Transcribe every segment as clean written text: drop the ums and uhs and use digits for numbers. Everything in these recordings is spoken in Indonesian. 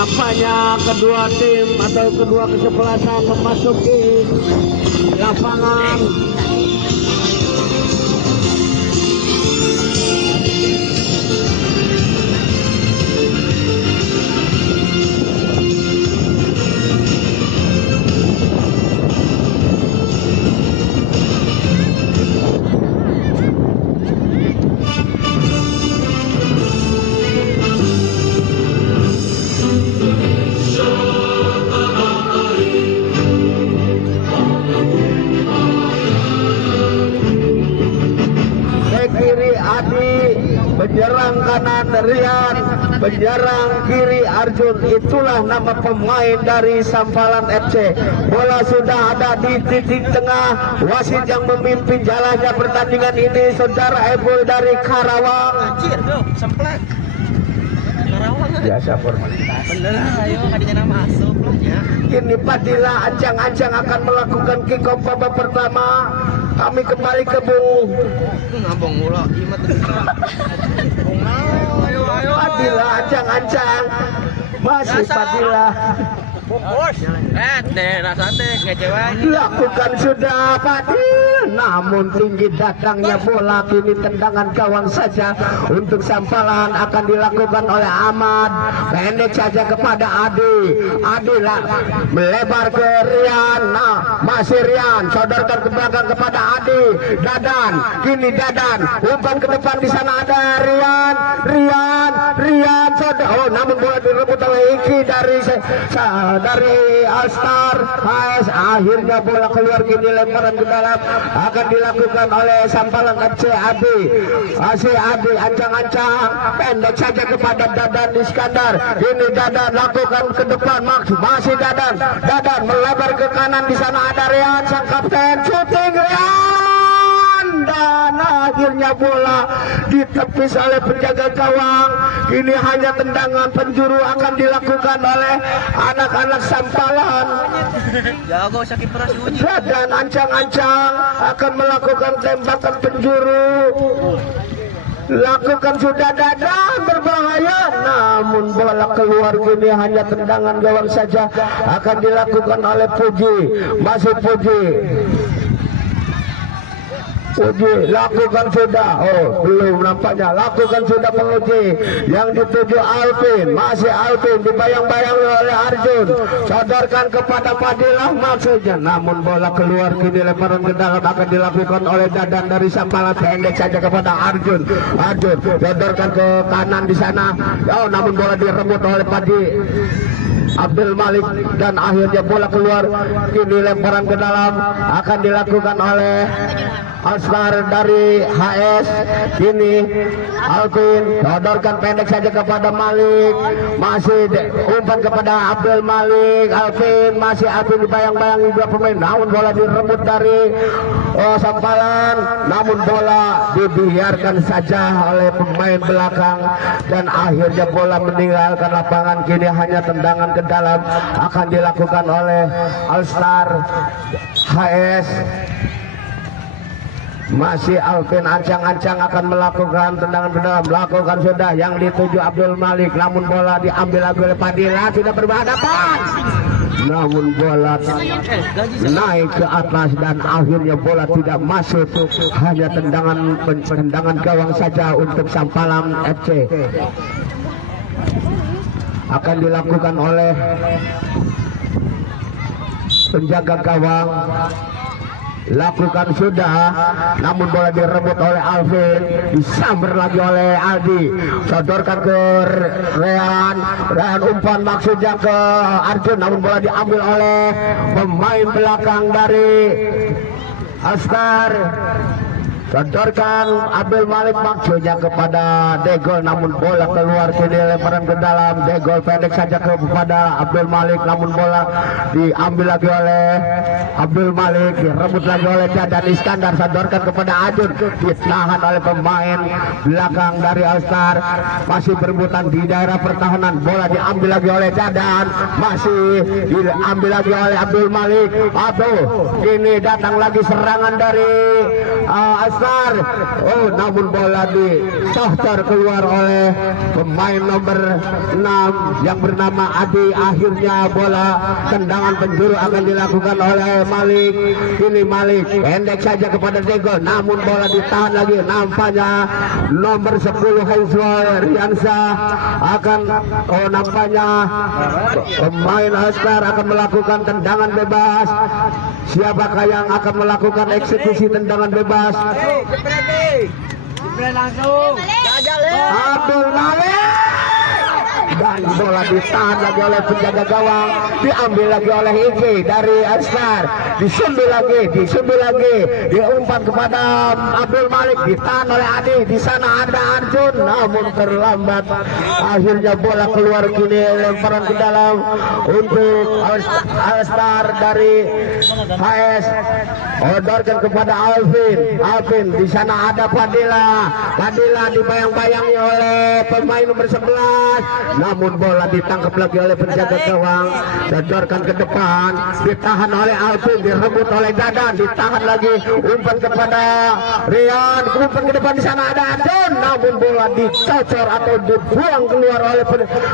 Nampaknya kedua tim atau kedua kesebelasan memasuki lapangan. Penyerang kanan Rian, penyerang kiri Arjun. Itulah nama pemain dari Sampalan FC. Bola sudah ada di titik tengah. Wasit yang memimpin jalannya pertandingan ini Saudara Ebul dari Karawang. Anjir tuh, semplak. Karawang kan? Biasa formalitas. Bener, ayo kadinya masuk lah ya. Ini Padilla ancang-ancang akan melakukan kick off babak pertama. Kami kembali ke Bung. Ngambong mula, imat. Ayo. Padilla ancang-ancang. Masih Padilla. Bos. Rasante ngecewain. Lakukan sudah Padilla. Namun tinggi datangnya bola, kini tendangan gawang saja untuk Sampalan akan dilakukan oleh Ahmad. Pendek saja kepada Adi. Adi lah melebar ke Rian. Nah, masih Rian sodorkan ke belakang kepada Adi. Dadan, kini Dadan umpan ke depan, di sana ada Rian sodor. Oh, namun bola direbut oleh Iki dari Alstar HS. Akhirnya bola keluar, kini lemparan ke dalam akan dilakukan oleh Sampalan FC. Adi ancang-ancang pendek saja kepada Dadan Iskandar. Ini Dadan lakukan ke depan, masih Dadan melebar ke kanan, di sana ada Rian sang kapten, shooting Rian, dan akhirnya bola ditepis oleh penjaga gawang. Ini hanya tendangan penjuru akan dilakukan oleh anak-anak Sampalan. Jago sakit peras uji. Dan ancang-ancang akan melakukan tembakan penjuru. Lakukan sudah Dadan, berbahaya, namun bola keluar, kini hanya tendangan gawang saja akan dilakukan oleh Puji. Masih Puji lakukan sudah, oh belum nampaknya, lakukan sudah penguji yang dituju Alvin. Masih Alvin dibayang-bayang oleh Arjun, sodorkan kepada Padilla maksudnya, namun bola keluar, kini lemparan ke dalam akan dilakukan oleh Dadan dari Sampalan. Pendek saja kepada Arjun sodorkan ke kanan, di sana oh namun bola direbut oleh Padi Abdul Malik, dan akhirnya bola keluar, kini lemparan ke dalam akan dilakukan oleh Alstar dari HS. Kini Alvin sodorkan pendek saja kepada Malik, masih umpan kepada Abdul Malik. Alvin dibayang-bayang dua pemain, namun bola direbut dari Sampalan, namun bola dibiarkan saja oleh pemain belakang, dan akhirnya bola meninggalkan lapangan. Kini hanya tendangan ke dalam akan dilakukan oleh Alstar HS. Masih Alvin ancang-ancang akan melakukan tendangan ke dalam, lakukan sudah yang dituju Abdul Malik, namun bola diambil lagi oleh Padilla, tidak berhadapan, namun bola naik ke atas dan akhirnya bola tidak masuk, hanya tendangan gawang saja untuk Sampalan FC. Akan dilakukan oleh penjaga gawang. Lakukan sudah, namun bola direbut oleh Alvin, disamber lagi oleh Aldi, sodorkan ke Rian umpan maksudnya ke Arjun, namun bola diambil oleh pemain belakang dari Alstar. Sodorkan Abdul Malik maksudnya kepada Degol, namun bola keluar, kini lemparan ke dalam. Degol pendek saja kepada Abdul Malik, namun bola diambil lagi oleh Abdul Malik, direbut lagi oleh Dadan Iskandar. Sodorkan kepada Ajun, ditahan oleh pemain belakang dari Alstar. Masih berebutan di daerah pertahanan, bola diambil lagi oleh Dadan, masih diambil lagi oleh Abdul Malik. Kini datang lagi serangan dari Alstar. Astar. Oh, namun bola dicotor keluar oleh pemain nomor 6 yang bernama Adi. Akhirnya bola tendangan penjuru akan dilakukan oleh Malik. Ini Malik pendek saja kepada Degol, namun bola ditahan lagi. Nampaknya nomor 10 Haizwal Riansa akan nampaknya pemain Astar akan melakukan tendangan bebas. Siapakah yang akan melakukan eksekusi tendangan bebas? Langsung. Abdul Malik, dan bola ditahan lagi oleh penjaga gawang, diambil lagi oleh Iki dari Astar, disunduh lagi, diumpan kepada Abdul Malik, ditahan oleh Adi. Di sana ada Arjun, namun terlambat. Akhirnya bola keluar, kini lemparan ke dalam untuk Astar dari HS. Odorkan kepada Alvin. Di sana ada Padilla dibayang-bayangi oleh pemain nomor 11. Namun bola ditangkap lagi oleh penjaga gawang, sedorkan ke depan, ditahan oleh Alvin, direbut oleh Dadan, ditahan lagi, umpan kepada Rian, umpan ke depan. Di sana ada Adon, namun bola dicocor atau dibuang keluar oleh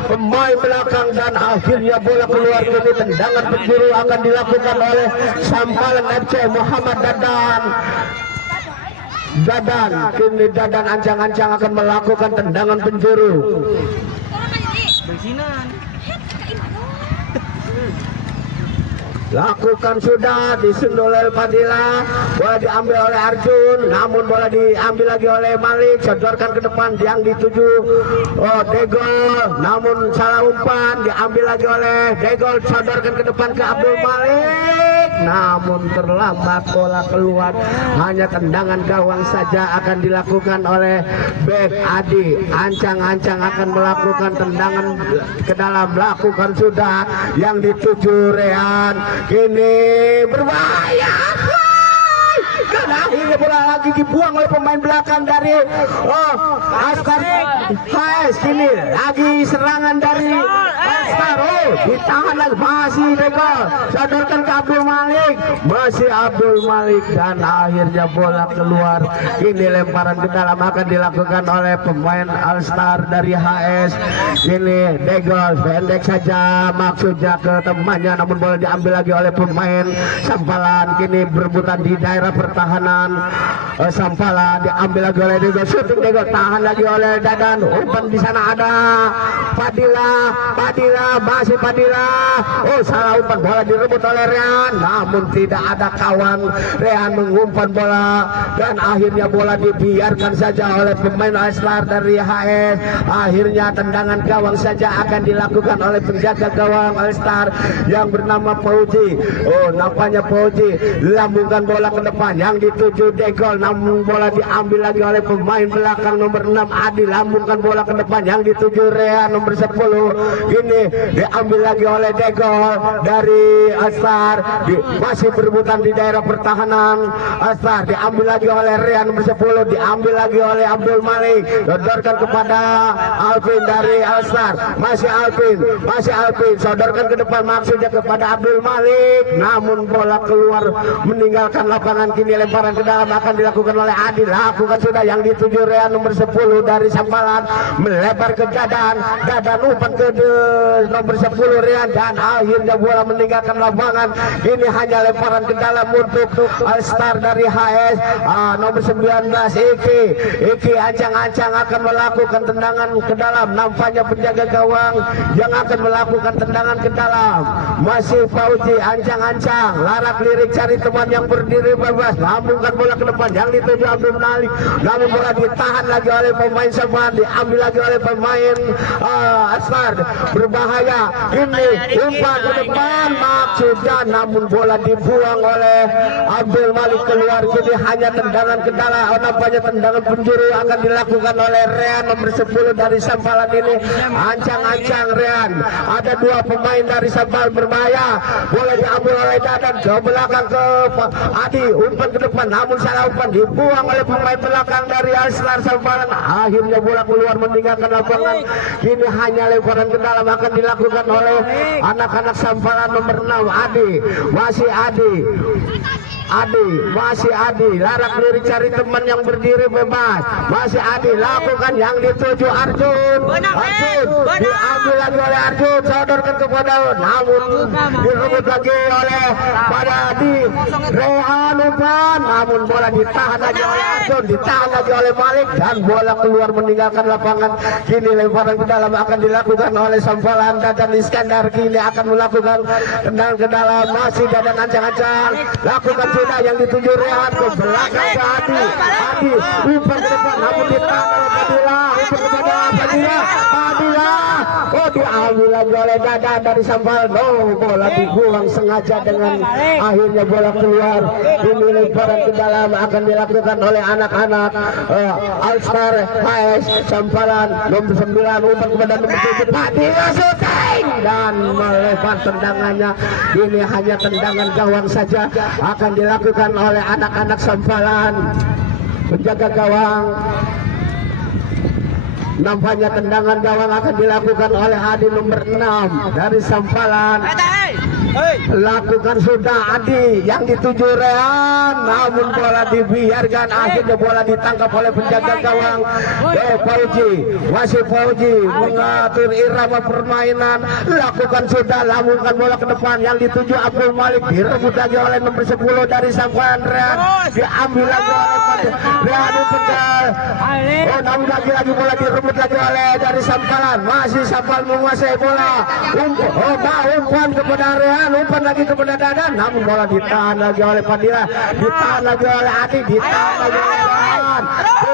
pemain belakang, dan akhirnya bola keluar. Kini tendangan penjuru akan dilakukan oleh Sampalan FC Muhammad Dadan. Kini Dadan ancang-ancang akan melakukan tendangan penjuru. Bensinan. Lakukan sudah, disundul oleh Padilla, bola diambil oleh Arjun, namun bola diambil lagi oleh Malik, sodorkan ke depan yang dituju Degol, namun salah umpan, diambil lagi oleh Degol, sodorkan ke depan ke Abdul Malik, namun terlambat, bola keluar. Hanya tendangan gawang saja akan dilakukan oleh bek Adi. Ancang-ancang akan melakukan tendangan ke dalam, lakukan sudah, yang dituju Rehan. Kini berbahaya, dan akhirnya bola lagi dibuang oleh pemain belakang dari Astar HS. Kini lagi serangan dari Astar, ditahan lagi, masih Degol, sodorkan ke Abdul Malik, masih Abdul Malik, dan akhirnya bola keluar. Kini lemparan ke dalam akan dilakukan oleh pemain Alstar dari HS. Kini Degol pendek saja maksudnya ke temannya, namun bola diambil lagi oleh pemain Sampalan. Kini berebutan di daerah pertahanan. Sampalan diambil lagi oleh Degol, shooting Degol, tahan lagi oleh Dadan, umpan. Di sana ada Padilla, masih Padilla. Salah umpan, bola direbut oleh Rehan, namun tidak ada kawan. Rehan mengumpan bola, dan akhirnya bola dibiarkan saja oleh pemain Astar dari HS. Akhirnya tendangan gawang saja akan dilakukan oleh penjaga gawang Astar yang bernama Fauji. Nampaknya Fauji lambungkan bola ke depan, yang dituju Degol, namun bola diambil lagi oleh pemain belakang nomor 6 Adi. Lambungkan bola ke depan, yang dituju Rehan nomor 10. Ini diambil lagi oleh Degol dari Astar, masih berebutan di daerah pertahanan Astar. Diambil lagi oleh Rehan nomor 10, diambil lagi oleh Abdul Malik, sodorkan kepada Alvin dari Astar, masih Alvin, sodorkan ke depan maksudnya kepada Abdul Malik, namun bola keluar meninggalkan lapangan. Kini lemparan ke dalam akan dilakukan oleh Adi, lakukan sudah, yang dituju Rehan nomor 10 dari Sampalan, melebar ke Dadan umpan ke nomor 10 Rehan, dan akhirnya bola meninggalkan lapangan. Ini hanya lemparan ke dalam untuk Alstar dari HS. Nomor 19 Iki ancang-ancang akan melakukan tendangan ke dalam. Nampaknya penjaga gawang yang akan melakukan tendangan ke dalam. Masih Fauji, ancang-ancang, larak lirik cari teman yang berdiri bebas, lambungkan bola ke depan, yang dituju Abdul Malik, namun bola ditahan lagi oleh pemain Saban, diambil lagi oleh pemain Astar. Berbahaya, ini umpan ke depan maksudnya, namun bola dibuang oleh Abdul Malik keluar. Jadi hanya tendangan ke dalam. Nampaknya tendangan penjuru akan dilakukan oleh Rehan nomor 10 dari Sampalan. Ini ancang-ancang Rehan, ada dua pemain dari Sampalan berbahaya. Bola diambil oleh Dadan ke belakang ke Adi, umpan ke depan, namun salah umpan, dibuang oleh pemain belakang dari Astar Sampalan. Akhirnya bola keluar meninggalkan lapangan. Kini hanya lemparan ke dalam akan dilakukan oleh anak-anak Sampalan nomor 6 Adi. Masih Adi larak diri cari teman yang berdiri bebas. Masih Adi lakukan yang dituju Arjun diambil lagi oleh Arjun, sodorkan kepada namun direbut lagi oleh pada Adi. Rehan umpan namun bola ditahan lagi oleh Arjun, ditahan lagi oleh Malik dan bola keluar meninggalkan lapangan. Kini lemparan ke dalam akan dilakukan oleh Sampalan. Dadan Iskandar kini akan melakukan tendangan ke dalam. Masih Dadan ancang-ancang lakukan sudah yang dituju Rehan ke belakang ke Adi umpan ke depan namun ditahan oleh Padilla. Umpan kepada Padilla oh diambil lagi oleh Dadan dari Sampalan. Bola dibuang sengaja dengan akhirnya bola keluar. Ini lemparan ke dalam akan dilakukan oleh anak-anak All-Star HS Sampalan nomor 9 umpan kepada nomor 7 Padilla shooting dan melempar tendangannya. Ini hanya tendangan gawang saja akan dilakukan oleh anak-anak Sampalan. Penjaga gawang nampaknya tendangan gawang akan dilakukan oleh Adi nomor 6 dari Sampalan. Lakukan sudah Adi yang dituju Rehan namun bola dibiarkan. Akhirnya bola ditangkap oleh penjaga gawang Fauji. Masih Fauji mengatur irama permainan. Lakukan sudah, lamunkan bola ke depan yang dituju Abdul Malik, direbut lagi oleh nomor 10 dari Sampalan. Rehan diambil lagi oleh Rehan namun lagi bola direbut lagi oleh dari Sampalan. Masih Sampalan menguasai bola. Umpan kepada Rehan, umpan lagi kepada Dadan namun bola ditahan lagi oleh Padilla, ditahan lagi oleh Adi, ditahan lagi oleh Rehan.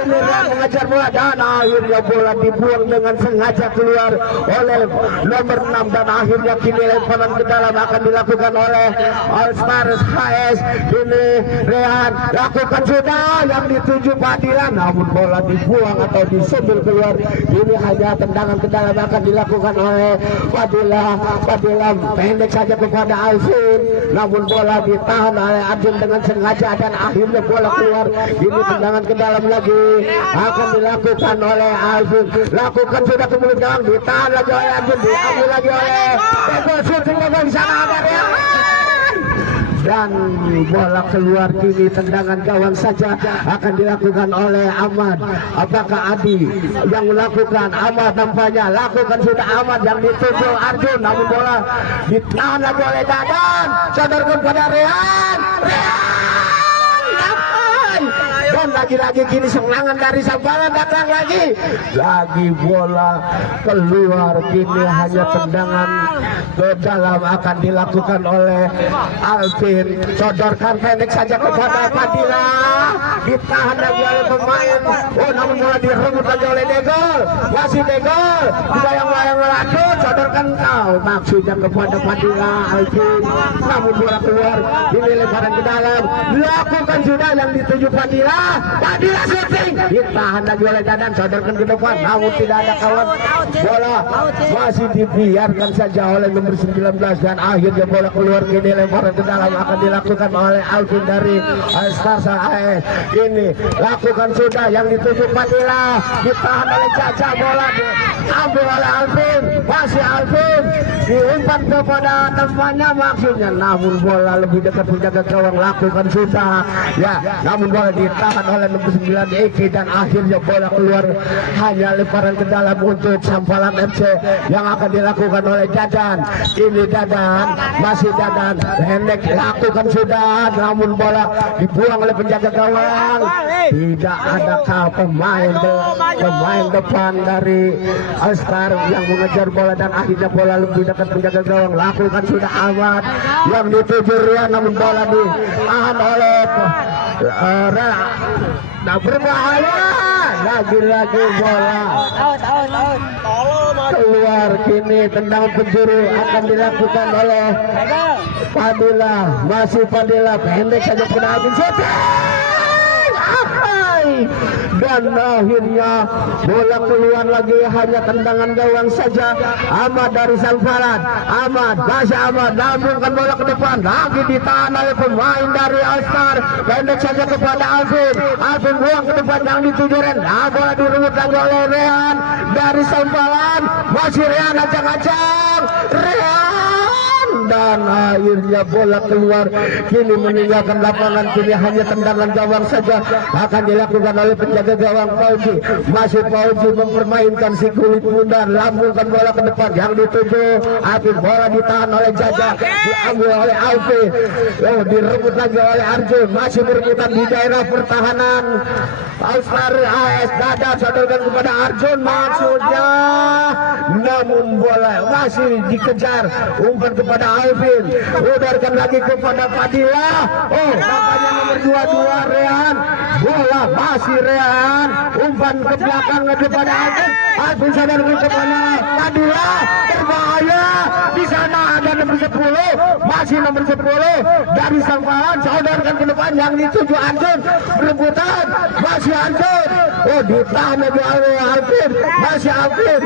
Ini Rehan mengejar bola dan akhirnya bola dibuang dengan sengaja keluar oleh nomor 6 dan akhirnya kini lemparan ke dalam akan dilakukan oleh All Stars HS. Kini Rehan lakukan sudah yang dituju Padilla namun bola dibuang atau disembil keluar. Ini hanya tendangan ke dalam akan dilakukan oleh Padilla pendek saja kepada Alvin namun bola ditahan oleh Arjun dengan sengaja dan akhirnya bola keluar. Ini tendangan ke dalam lagi akan dilakukan oleh Alvin. Lakukan sudah ke mulut gawang, ditahan lagi oleh Arjun, diambil lagi oleh shooting di sana ada dan bola keluar. Kini tendangan gawang saja akan dilakukan oleh Ahmad. Apakah Adi yang melakukan? Ahmad nampaknya lakukan sudah Ahmad yang dituju Arjun namun bola ditahan lagi oleh Dadan, sodorkan pada Rehan dan lagi-lagi kini serangan dari Sampalan datang lagi bola keluar. Kini hanya tendangan ke dalam akan dilakukan oleh Alvin, sodorkan pendek saja kepada Padilla, ditahan lagi oleh pemain. Namun bola direbut lagi oleh Degol. Masih Degol dibayang-bayang Arjun, sodorkan maksudnya kepada Padilla Alvin namun bola keluar. Ini lemparan ke dalam, lakukan sudah yang dituju Padilla shooting, ditahan lagi oleh Dadan, sodorkan ke depan namun tidak ada kawan. Bola masih dibiarkan saja oleh nomor 19 dan akhirnya bola keluar. Kini lemparan ke dalam akan dilakukan oleh Alvin dari Stars AS. Ini lakukan sudah yang dituju Padilla, ditahan oleh Caca, bola diambil oleh Alvin. Masih Alvin diumpan kepada temannya maksudnya namun bola lebih dekat penjaga gawang. Lakukan sudah namun bola ditahan oleh nomor 9 Eki dan akhirnya bola keluar. Hanya lemparan ke dalam untuk Sampalan FC yang akan dilakukan oleh Dadan. Ini Dadan, masih Dadan pendek, lakukan sudah namun bola dibuang oleh penjaga gawang. Tidak ada pemain depan dari All-Star yang mengejar bola dan akhirnya bola lebih dekat penjaga gawang. Lakukan sudah Ahmad yang dituju Rian namun bola ditahan oleh berbahaya. Lagi-lagi bola keluar. Kini tendangan penjuru akan dilakukan oleh Padilla. Masih Padilla pendek saja kena Arjun dan akhirnya bola keluar lagi. Hanya tendangan gawang saja. Ahmad dari Sampalan, masih Ahmad lambungkan bola ke depan, lagi ditahan oleh pemain dari All-Star. Pendek saja kepada Alvin buang ke depan yang dituju Ren. Bola direbut lagi oleh Rehan dari Sampalan. Masih Rehan acak-acak Rehan, dan akhirnya bola keluar. Kini meninggalkan lapangan, kini hanya tendangan gawang saja akan dilakukan oleh penjaga gawang Fauji. Masih Fauji mempermainkan si kulit muda, lambungkan bola ke depan yang dituju Alvin. Bola ditahan oleh Jaja, diambil oleh Alvin. Direbut lagi oleh Arjun, masih berebutan di daerah pertahanan. All-Star AS Dada sodorkan kepada Arjun, maksudnya, namun bola masih dikejar. Umpan kepada Alvin, udarkan lagi kepada Fadila. Nampaknya nomor 22 Rehan. Bola masih Rehan, umpan ke belakang kepada Alvin. Alvin sadarkan kepada Fadila, berbahaya. Di sana ada nomor 10, masih nomor 10 dari Sangkalan, sadarkan ke depan yang dituju Arjun. Berebutan, masih Arjun. Ditahan oleh Alvin, masih Alvin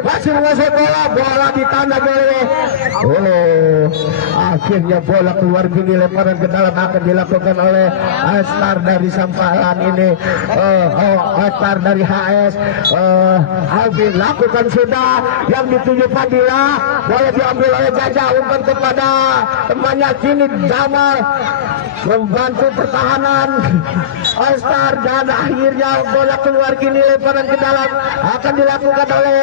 masih menguasai bola. Bola ditahan oleh akhirnya bola keluar. Gini lemparan ke dalam akan dilakukan oleh Star dari Sampalan ini. Star dari HS. Alvin lakukan sudah yang dituju Fadila. Bola diambil oleh Jaja, umpan kepada temannya. Kini Jamal membantu pertahanan All-Star, dan akhirnya bola keluar. Kini lemparan ke dalam akan dilakukan oleh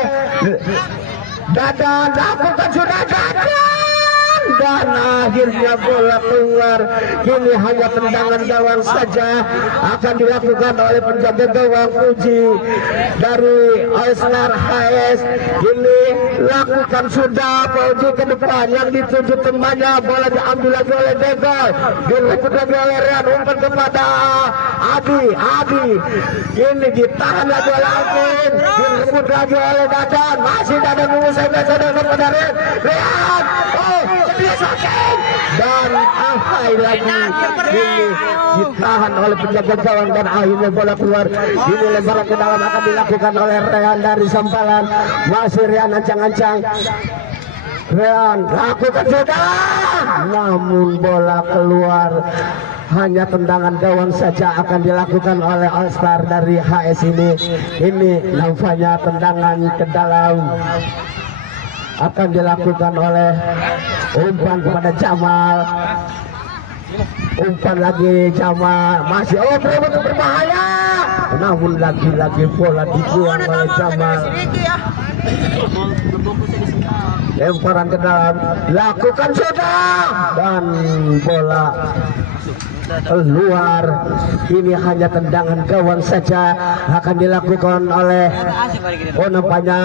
Dadan. Lakukan sudah Dadan, dan akhirnya bola keluar. Kini hanya tendangan gawang saja akan dilakukan oleh penjaga gawang Puji dari All-Star HS. Kini lakukan sudah Puji ke depan yang dituju temannya. Bola diambil lagi oleh Degol, direbut lagi oleh Rian, umpan kepada Adi. Ini ditahan lagi oleh Alvin, direbut lagi oleh Dadan, masih Dadan menguasai kepada Rian. Dan lagi ini ditahan oleh penjaga gawang, dan akhirnya bola keluar. Ini lemparan ke dalam akan dilakukan oleh Rehan dari Sampalan. Masih Rehan ancang-ancang. Rehan lakukan sudah, namun bola keluar. Hanya tendangan gawang saja akan dilakukan oleh All-Star dari HS ini. Ini nampaknya tendangan ke dalam akan dilakukan oleh umpan kepada Jamal. Umpan lagi Jamal, masih berbahaya, namun lagi-lagi bola dibuang oleh Jamal. Lemparan ke dalam, lakukan sudah, dan bola keluar. Ini hanya tendangan gawang saja akan dilakukan oleh nampaknya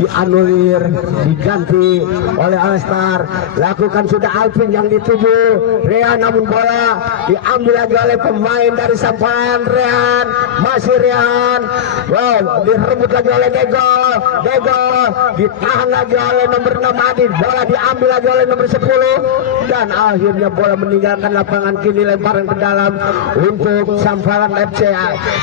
dianulir, diganti oleh All-Star. Lakukan sudah Alvin yang dituju Rehan, namun bola diambil lagi oleh pemain dari Sampalan. Rehan, masih Rehan. Direbut lagi oleh Degol, ditahan lagi oleh nomor 6 Adi. Bola diambil lagi oleh nomor 10, dan akhirnya bola meninggalkan lapangan. Kini lemparan ke dalam untuk Sampalan FC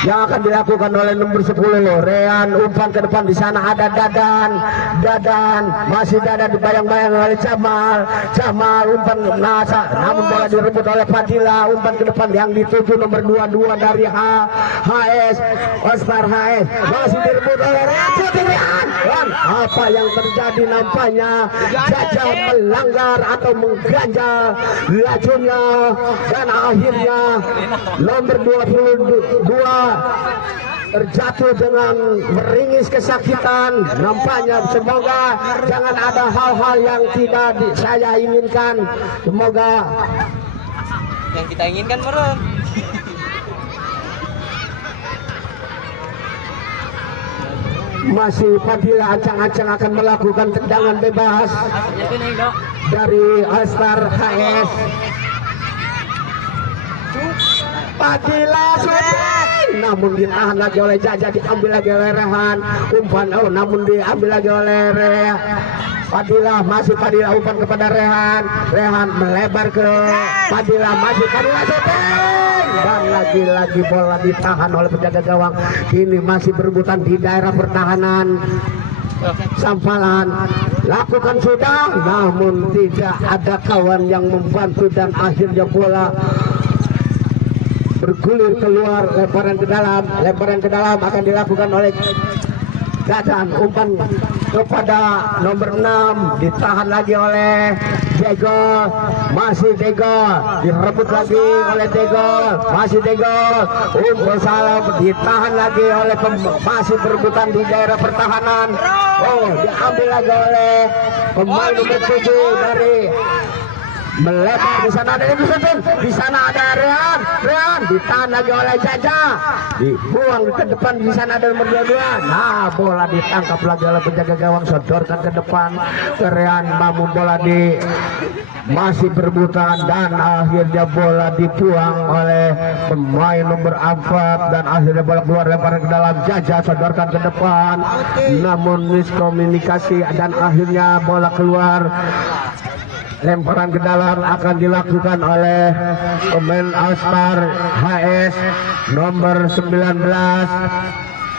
yang akan dilakukan oleh nomor 10 Rehan. Umpan ke depan, di sana ada Dadan, masih Dadan dibayang-bayang oleh Jamal. Umpan nasa, namun bola direbut oleh Fadila. Umpan ke depan yang dituju nomor 22 dari HS, All-Star HS, masih direbut oleh Rehan. Dan apa yang terjadi, nampaknya Jaja melanggar atau mengganjal lajunya, dan akhirnya nomor 22 terjatuh dengan meringis kesakitan. Nampaknya semoga jangan ada hal-hal yang tidak saya inginkan. Semoga yang kita inginkan meren. Masih Fadila ancang-ancang akan melakukan tendangan bebas dari All-Star HS. Fadila shooting, namun ditahan lagi oleh Jaja, diambil lagi oleh Rehan. Umpan namun diambil lagi oleh Fadila, masih Fadila, umpan kepada Rehan melebar ke Fadila, masih Fadila shooting, dan lagi-lagi bola ditahan oleh penjaga gawang. Kini masih berebutan di daerah pertahanan Sampalan. Lakukan sudah, namun tidak ada kawan yang membantu, dan akhirnya bola bergulir keluar. Lemparan ke dalam akan dilakukan oleh Dadan. Umpan kepada nomor 6 ditahan lagi oleh Degol, masih Degol direbut lagi oleh Degol, masih Degol salah ditahan lagi oleh masih berebutan di daerah pertahanan. Oh, diambil lagi oleh pemain nomor 7 dari melebar. Di sana ada di sana ada Rehan ditahan lagi oleh Jaja, dibuang ke depan. Di sana ada nomor 22. Nah, bola ditangkap lagi oleh penjaga gawang, sodorkan ke depan ke Rehan, namun bola di masih berebutan dan akhirnya bola dibuang oleh pemain nomor 4 dan akhirnya bola keluar, lemparan ke dalam. Jaja sodorkan ke depan, namun miskomunikasi dan akhirnya bola keluar. Lemparan ke dalam akan dilakukan oleh pemain All-Star HS nomor 19.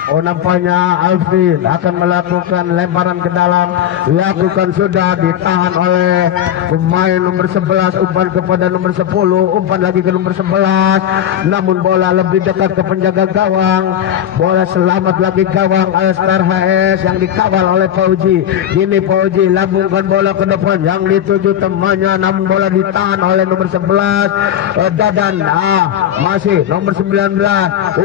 Oh, nampaknya Alvin akan melakukan lemparan ke dalam, dilakukan sudah, ditahan oleh pemain nomor 11, umpan kepada nomor 10, umpan lagi ke nomor 11, namun bola lebih dekat ke penjaga gawang. Bola selamat lagi gawang All-Star HS yang dikawal oleh Fauji. Ini Fauji lambungkan bola ke depan yang dituju temannya, namun bola ditahan oleh nomor 11 Dadan. Masih nomor 19,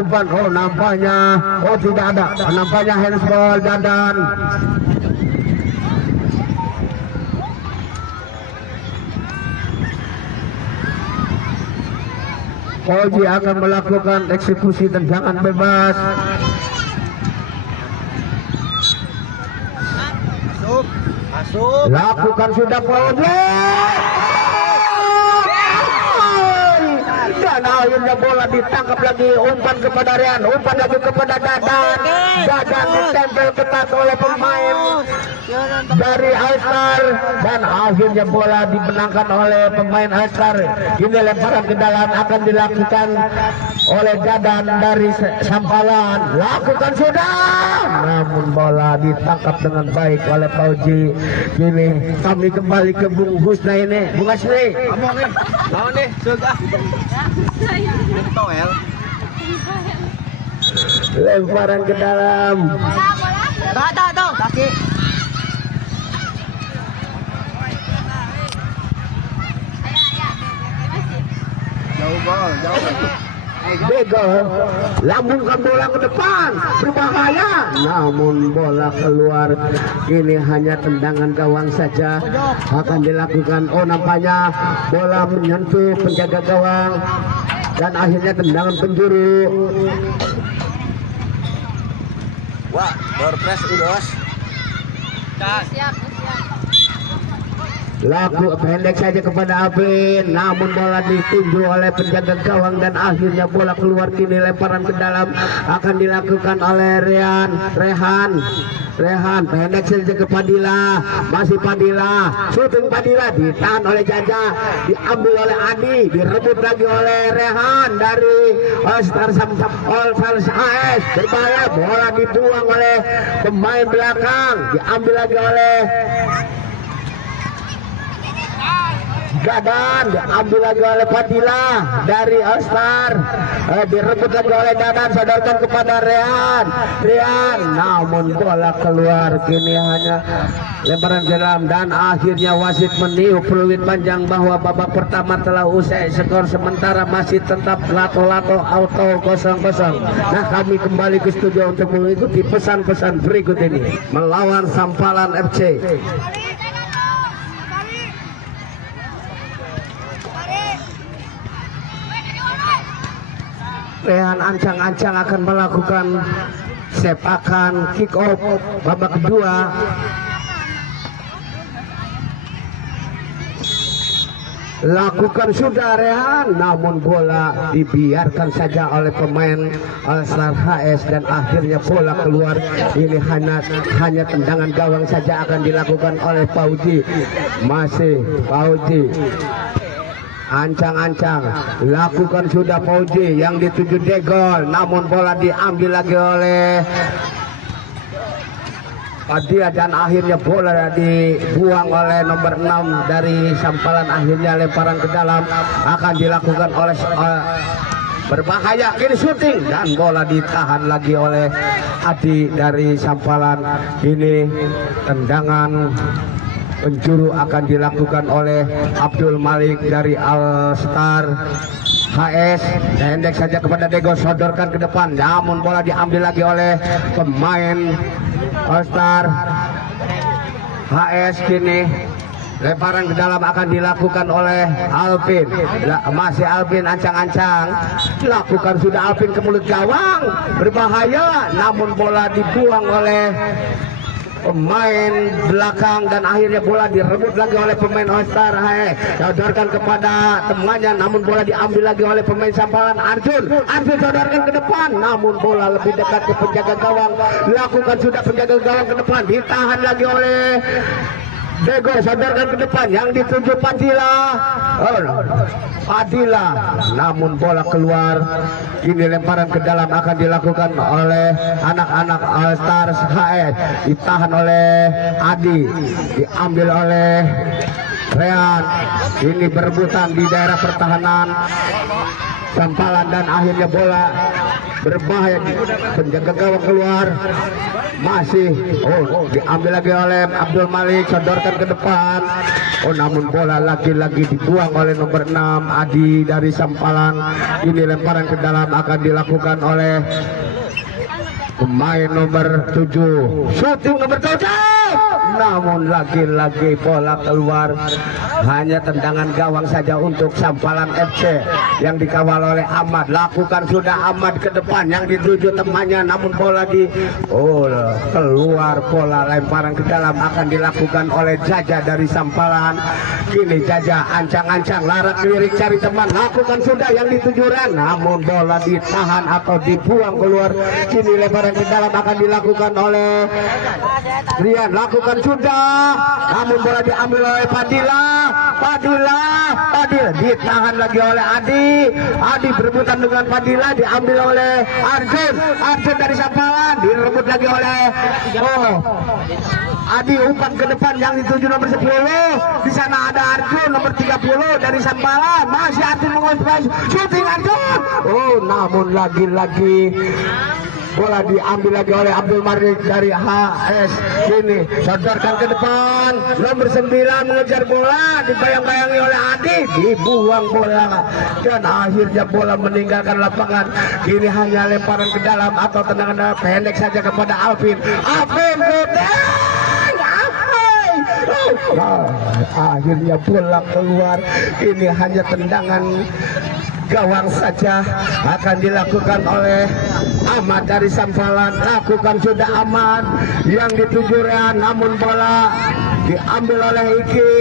umpan, oh nampaknya, oh tidak ada, nampaknya handsball Dadan. Fauji akan melakukan eksekusi tendangan bebas. Masuk. Lakukan sudah Fauji. Dan akhirnya bola ditangkap lagi, umpan kepada Rian, umpan lagi kepada Dadan. Dadan ditempel ketat oleh pemain dari All-Star dan akhirnya bola dimenangkan oleh pemain All-Star. Ini lemparan ke dalam akan dilakukan oleh Dadan dari Sampalan. Lakukan sudah, namun bola ditangkap dengan baik oleh Fauji. Kini kami kembali ke Bung Husna ini, Bung Asri. Ngomong nih. Lawan nih, sudah. Toel. Lemparan ke dalam. Tuh, kaki. Jauh bal, jauh. Begol lambungkan bola ke depan, berbahaya, namun bola keluar. Ini hanya tendangan gawang saja akan dilakukan. Oh, nampaknya bola menyentuh penjaga gawang dan akhirnya tendangan penjuru. Wah, door press udos. Siap. Laku pendek saja kepada Alvin, namun bola ditinju oleh penjaga gawang dan akhirnya bola keluar. Kini lemparan ke dalam akan dilakukan oleh Rehan pendek saja ke Padilla, masih Padilla, syuting Padilla ditahan oleh Jaja, diambil oleh Adi, direbut lagi oleh Rehan dari All-Star AS. Berbahaya, bola dibuang oleh pemain belakang, diambil lagi oleh Dadan, diambil lagi oleh Padilla dari All-Star, direbut lagi oleh Dadan, sodorkan kepada Rehan, namun bola keluar. Kini hanya lemparan ke dalam dan akhirnya wasit meniup peluit panjang bahwa babak pertama telah usai. Skor sementara masih tetap lato-lato auto 0-0. Nah, kami kembali ke studio untuk mengikuti pesan-pesan berikut ini melawan Sampalan FC. Rehan ancang-ancang akan melakukan sepakan kick off babak kedua. Lakukan sudah Rehan, namun bola dibiarkan saja oleh pemain All-Star HS dan akhirnya bola keluar. Ini hanya tendangan gawang saja akan dilakukan oleh Fauji. Masih Fauji ancang-ancang, lakukan sudah Fauji yang dituju Degol, namun bola diambil lagi oleh Padilla dan akhirnya bola dibuang oleh nomor 6 dari Sampalan. Akhirnya lemparan ke dalam akan dilakukan oleh berbahaya, kini syuting dan bola ditahan lagi oleh Adi dari Sampalan. Ini tendangan penjuru akan dilakukan oleh Abdul Malik dari All Star HS. Pendek saja kepada Dego, sodorkan ke depan, namun bola diambil lagi oleh pemain All Star HS. Kini lemparan ke dalam akan dilakukan oleh Alvin. Masih Alvin ancang-ancang, lakukan sudah Alvin ke mulut gawang, berbahaya, namun bola dibuang oleh pemain belakang dan akhirnya bola direbut lagi oleh pemain All Star. Sodorkan kepada temannya, namun bola diambil lagi oleh pemain Sampalan. Arjun sodorkan ke depan, namun bola lebih dekat ke penjaga gawang. Lakukan sudah penjaga gawang ke depan, ditahan lagi oleh Dego, sodorkan ke depan yang dituju Padilla. Namun bola keluar. Ini lemparan ke dalam akan dilakukan oleh anak-anak All Stars HS. Ditahan oleh Adi, diambil oleh Rehan. Ini berebutan di daerah pertahanan Sampalan dan akhirnya bola berbahaya, penjaga gawang keluar. Masih diambil lagi oleh Abdul Malik, sodorkan ke depan. Namun bola lagi-lagi dibuang oleh nomor 6 Adi dari Sampalan. Ini lemparan ke dalam akan dilakukan oleh pemain nomor 7, shooting nomor 7, namun lagi-lagi bola keluar. Hanya tendangan gawang saja untuk Sampalan FC yang dikawal oleh Ahmad. Lakukan sudah Ahmad ke depan yang dituju temannya, namun bola keluar. Bola lemparan ke dalam akan dilakukan oleh Jaja dari Sampalan. Kini Jaja ancang-ancang, larak lirik cari teman, lakukan sudah yang dituju Ren, namun bola ditahan atau dibuang keluar. Kini lemparan ke dalam akan dilakukan oleh Rian, lakukan sudah, namun bola diambil oleh Padilla ditahan lagi oleh Adi berebutan dengan Padilla, diambil oleh Arjun dari Sampalan, direbut lagi oleh Adi, umpan ke depan yang dituju nomor 10. Di sana ada Arjun nomor 30 dari Sampalan. Masih Arjun mengontrol, shooting Arjun. Namun lagi-lagi bola diambil lagi oleh Abdul Malik dari HS. Ini sodorkan ke depan, nomor 9 mengejar bola, dibayang-bayangi oleh Adi, dibuang bola dan akhirnya bola meninggalkan lapangan. Kini hanya lemparan ke dalam atau tendangan pendek saja kepada Alvin. Akhirnya bola keluar. Ini hanya tendangan gawang saja akan dilakukan oleh Ahmad dari Sampalan. Lakukan sudah Ahmad yang dituju Rehan, namun bola diambil oleh Iki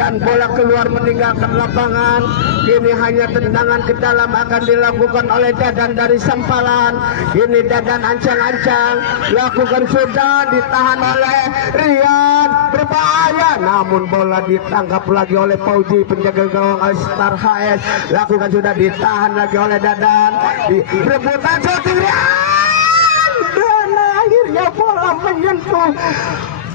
dan bola keluar meninggalkan lapangan. Ini hanya tendangan ke dalam akan dilakukan oleh Dadan dari Sampalan. Ini Dadan ancang-ancang, lakukan sudah, ditahan oleh Rian, berbahaya, namun bola ditangkap lagi oleh Pauji, penjaga gawang All Star HS. Lakukan sudah, ditahan lagi oleh Dadan, rebutan shooting Rian, dan akhirnya bola menyentuh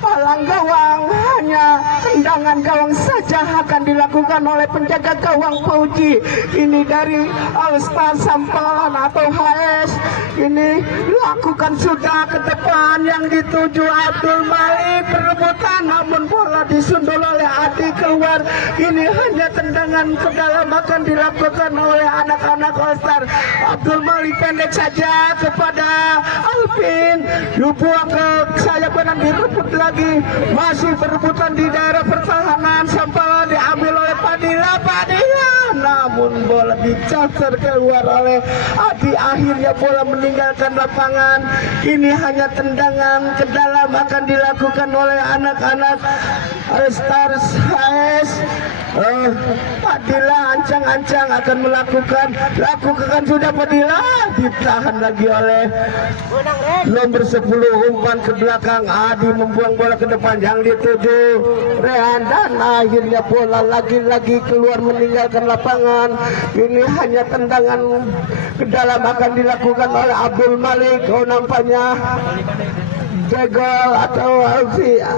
palang gawang. Hanya tendangan gawang saja akan dilakukan oleh penjaga gawang Pauji. Ini dari All Star Sampalan atau HS. Ini lakukan sudah ke depan yang dituju Abdul Malik, perebutan, namun bola disundul oleh Adi keluar. Ini hanya tendangan ke dalam akan dilakukan oleh anak-anak All Star. Abdul Malik pendek saja kepada Alvin, dibuang ke sayap kanan, direbut lagi. Masih berebutan di daerah pertahanan Sampalan, diambil oleh Padilla, namun bola dicacar keluar oleh Adi. Akhirnya bola meninggalkan lapangan. Ini hanya tendangan ke dalam akan dilakukan oleh anak-anak All Stars HS. Padilla ancang-ancang akan lakukan sudah Padilla, ditahan lagi oleh nomor 10, umpan ke belakang. Adi membuang bola ke depan yang dituju Rehan dan akhirnya bola lagi-lagi keluar meninggalkan lapangan. Ini hanya tendangan ke dalam akan dilakukan oleh Abdul Malik. Nampaknya Jegol atau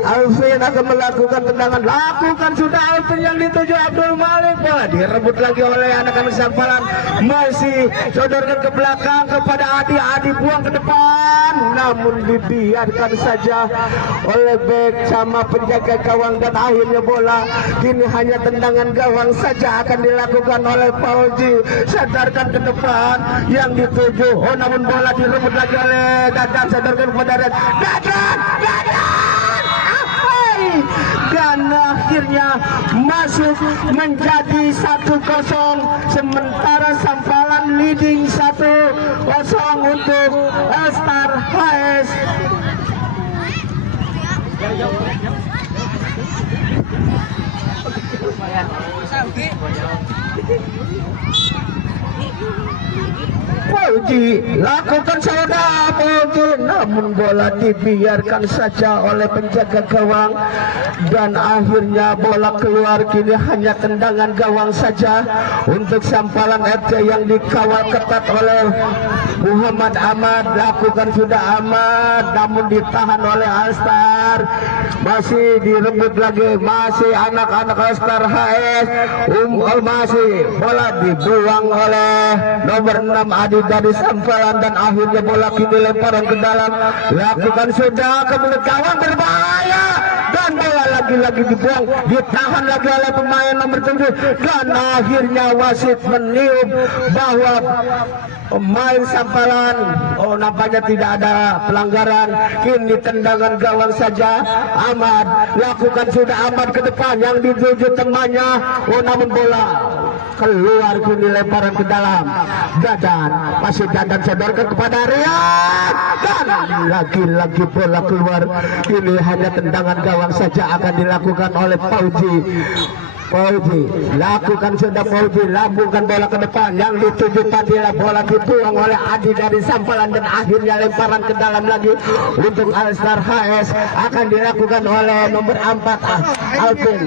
Alvin akan melakukan tendangan. Lakukan sudah Alvin yang dituju Abdul Malik. Bola direbut lagi oleh anak-anak Sampalan. Masih sodorkan ke belakang kepada Adi. Adi buang ke depan, namun dibiarkan saja oleh bek sama penjaga gawang, dan akhirnya bola kini hanya tendangan gawang saja akan dilakukan oleh Fauzi. Sadarkan ke depan yang dituju. Oh, namun bola direbut lagi oleh Dadan. Sadarkan kepada Dadan. Dan akhirnya masuk menjadi 1-0, sementara Sampalan leading 1-0 untuk Star HS. Fauzi lakukan saudara Fauzi, namun bola dibiarkan saja oleh penjaga gawang, dan akhirnya bola keluar. Kini hanya tendangan gawang saja untuk Sampalan FC yang dikawal ketat oleh Muhammad Ahmad. Lakukan sudah Ahmad, namun ditahan oleh Alstar. Masih direbut lagi, masih anak-anak Alstar HS. Masih bola dibuang oleh nomor 6 Adi dari Sampalan, dan akhirnya bola kini lemparan ke dalam. Lakukan sudah ke mulut gawang, berbahaya, dan bola lagi-lagi dibuang, ditahan lagi oleh pemain nomor 7, dan akhirnya wasit meniup bahwa pemain Sampalan, oh nampaknya tidak ada pelanggaran. Kini tendangan gawang saja. Ahmad lakukan sudah, Ahmad ke depan yang dituju temannya. Oh, namun bola keluar, kini lemparan ke dalam. Dadan, masih Dadan sodorkan kepada Rian, dan lagi-lagi bola keluar. Kini hanya tendangan gawang saja akan dilakukan oleh Fauzi. Fauzi lakukan sudah, Fauzi lambungkan bola ke depan yang dituju Padilla. Bola dibuang oleh Adi dari Sampalan, dan akhirnya lemparan ke dalam lagi untuk Alstar HS. Akan dilakukan oleh nomor 4 Alvin.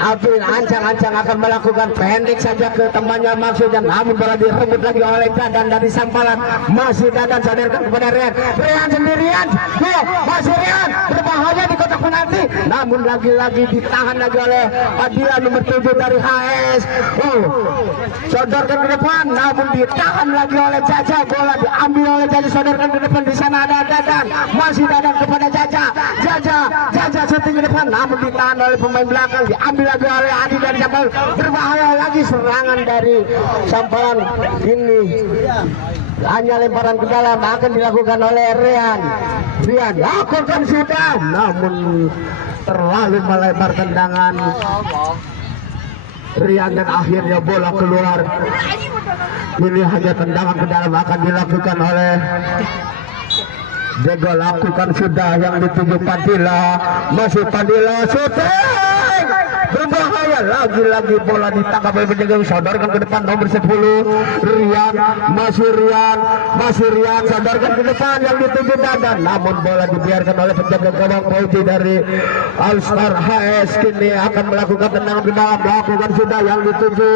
Alvin ancang-ancang akan melakukan pendek saja ke temannya maksudnya, namun bola direbut lagi oleh Dadan dari Sampalan. Masih Dadan sadarkan kepada Rian. Rian sendirian, masih Rian berbahaya di kotak penalti, namun lagi-lagi ditahan lagi oleh Padilla nomor 7 dari HS. Sodorkan ke depan, namun ditahan lagi oleh Jaja. Bola diambil oleh Jaja, sodorkan ke depan. Di sana ada Dadan, masih Dadan kepada Jaja. Jaja shooting ke depan, namun ditahan oleh pemain belakang. Diambil lagi oleh Adi dari Sampalan. Berbahaya lagi serangan dari Sampalan. Ini hanya lemparan ke dalam akan dilakukan oleh Rian lakukan sudah, namun terlalu melebar tendangan Rian, dan akhirnya bola keluar. Ini hanya tendangan ke dalam akan dilakukan oleh Jego. Lakukan sudah yang dituju Padilla. Masih Padilla shooting, berbahaya, lagi-lagi bola ditangkap oleh penjaga. Sodorkan ke depan nomor 10 Rian. Masih Rian sodorkan ke depan yang dituju Dadan, namun bola dibiarkan oleh penjaga gawang Fauzi dari Alstar HS. Kini akan melakukan tendangan ke dalam. Lakukan sudah yang dituju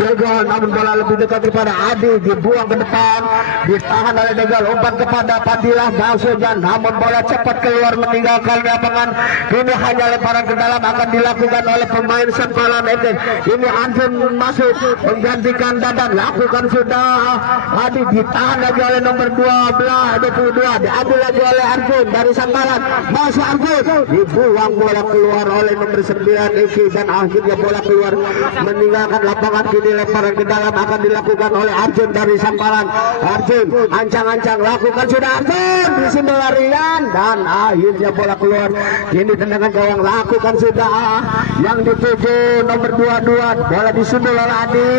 Degol, namun bola lebih dekat kepada Adi. Dibuang ke depan, ditahan oleh Degol. Umpan kepada Padilla maksudnya, namun bola cepat keluar meninggalkan lapangan. Ini hanya lemparan ke dalam akan dilakukan oleh pemain Sampalan FC. Ini Anjun masuk menggantikan Dadan. Lakukan sudah Adi, ditahan lagi oleh nomor 22, diambil lagi oleh Arjun dari Sampalan. Masih Arjun, dibuang bola keluar oleh nomor 9 Eki, dan akhirnya bola keluar meninggalkan lapangan. Kini lemparan ke dalam akan dilakukan oleh Arjun dari Sampalan. Arjun ancang-ancang, lakukan sudah Arjun di sini Rian, dan akhirnya bola keluar. Kini tendangan gawang lakukan sudah yang dituju nomor 22. Bola disundul oleh Adi,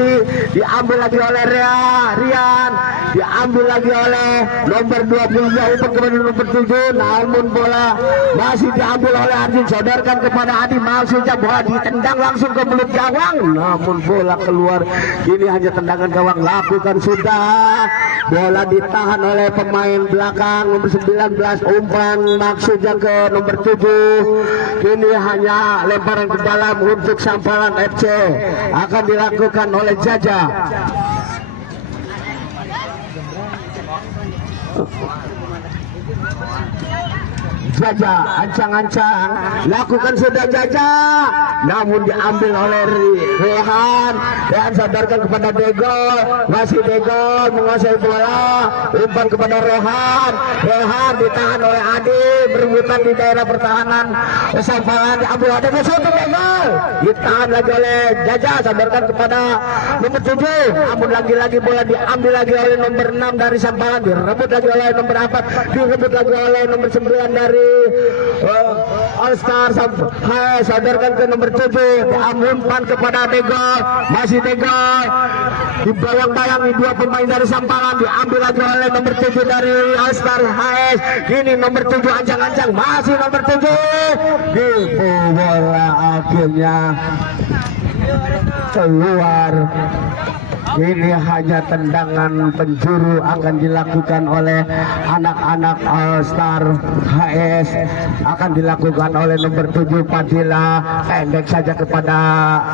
diambil lagi oleh Rian, diambil lagi oleh nomor 22 untuk kepada nomor 7, namun bola masih diambil oleh Arjun. Sodorkan kepada Adi, maksudnya bola ditendang langsung ke mulut gawang, namun bola keluar. Ini hanya tendangan gawang. Lakukan sudah, bola ditahan oleh pemain belakang nomor 19. Umpan maksudnya ke nomor 7. Kini hanya lemparan ke dalam untuk Sampalan FC, akan dilakukan oleh Jaja. Jaja ancang-ancang lakukan sudah Jaja, namun diambil oleh Rehan dan sadarkan kepada Degol, masih Degol menguasai bola, umpan kepada Rehan ditahan oleh Adi, berebutan di daerah pertahanan Sampalan, diambil ada musuh Degol, ditahan lagi oleh Jaja, sadarkan kepada nomor 7, namun lagi-lagi bola diambil lagi oleh nomor 6 dari Sampalan, direbut lagi oleh nomor 4, direbut lagi oleh nomor 9 dari All Star. Sadarkan ke nomor 7, diumpan kepada Degol, masih Degol, dibayang-bayangi dua pemain dari Sampalan, diambil lagi oleh nomor 7 dari All Star HS. Kini nomor 7 ancang-ancang, masih nomor 7 di bola akhirnya keluar. Ini hanya tendangan penjuru akan dilakukan oleh anak-anak All Star HS, akan dilakukan oleh nomor 7 Padilla, pendek saja kepada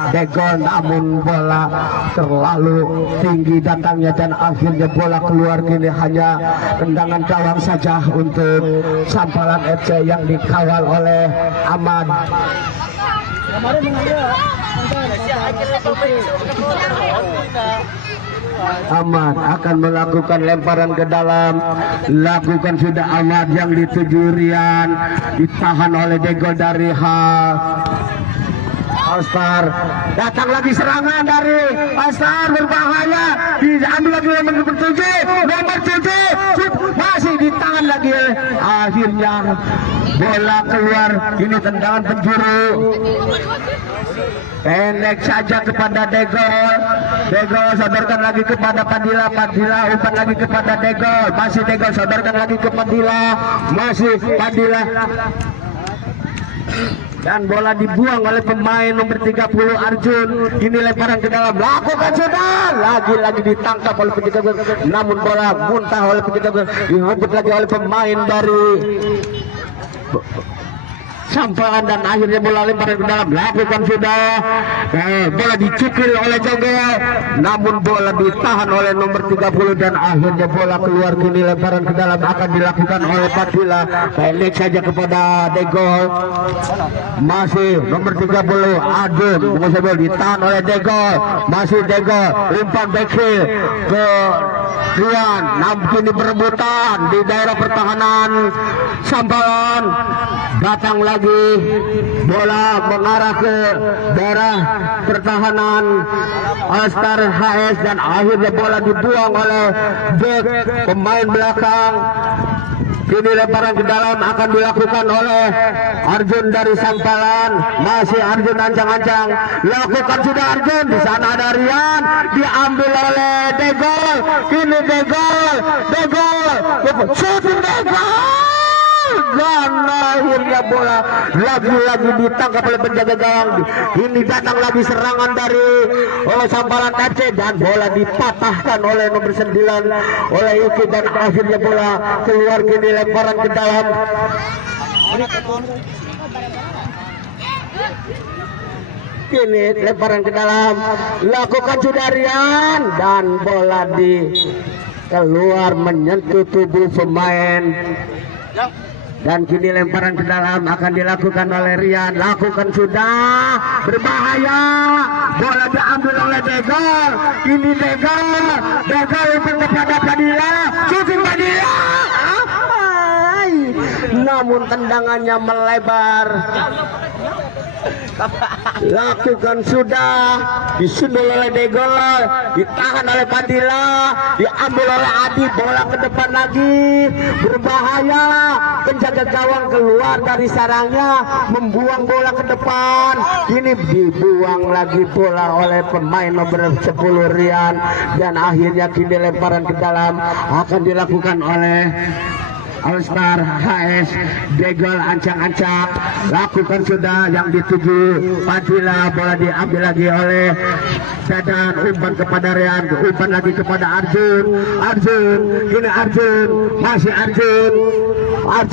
Degol, namun bola terlalu tinggi datangnya dan akhirnya bola keluar. Kini hanya tendangan gawang saja untuk Sampalan FC yang dikawal oleh Ahmad. Ahmad akan melakukan lemparan ke dalam, lakukan sudah Ahmad yang dituju Rian, ditahan oleh Degol dari All Star. Datang lagi serangan dari All Star, berbahaya, diambil lagi oleh nomor 7, masih ditahan lagi. Akhirnya bola keluar. Ini tendangan penjuru, pendek saja kepada Degol. Sadarkan lagi kepada Padilla, umpan lagi kepada Degol, masih Degol, sadarkan lagi ke Padilla, masih Padilla, dan bola dibuang oleh pemain nomor 30 Arjun. Ini lemparan ke dalam, lakukan sudah, lagi-lagi ditangkap oleh P13, namun bola muntah oleh P13, direbut lagi oleh pemain dari Sampalan dan akhirnya bola lemparan ke dalam, lakukan sudah, bola dicukil oleh Jogel, namun bola ditahan oleh nomor 30 dan akhirnya bola keluar. Kini lemparan ke dalam akan dilakukan oleh Padilla, pendek saja kepada Degol, masih nomor 30 Adun, ditahan oleh Degol, masih Degol, umpan backhill ke Rian, namun kini berebutan di daerah pertahanan Sampalan. Datang lagi bola mengarah ke daerah pertahanan All Star HS dan akhirnya bola dibuang oleh back pemain belakang. Kini lemparan ke dalam akan dilakukan oleh Arjun dari Sampalan, masih Arjun ancang-ancang, lakukan sudah Arjun, di sana ada Rian, diambil oleh Degol. Kini Degol, shooting Degol, dan akhirnya bola lagi-lagi ditangkap oleh penjaga gawang. Ini datang lagi serangan dari Sampalan FC dan bola dipatahkan oleh nomor 9 oleh Yuki dan akhirnya bola keluar. Kini lemparan ke dalam, kini lemparan ke dalam, lakukan sudah Rian dan bola di keluar menyentuh tubuh pemain. Dan kini lemparan ke dalam akan dilakukan oleh Rian, lakukan sudah, berbahaya, bola diambil oleh Degol. Ini Degol umpan kepada Padilla, shooting Padilla, namun tendangannya melebar. Lakukan sudah, disundul oleh Degol, ditahan oleh Padilla, diambil oleh Adi, bola ke depan lagi, berbahaya, penjaga gawang keluar dari sarangnya, membuang bola ke depan. Kini dibuang lagi bola oleh pemain nomor 10 Rian dan akhirnya kini lemparan ke dalam akan dilakukan oleh All Star HS. Degol ancang-ancang, lakukan sudah yang dituju Padilla, bola diambil lagi oleh Dadan, umpan kepada Rian, umpan lagi kepada Arjun, kini Arjun, masih Arjun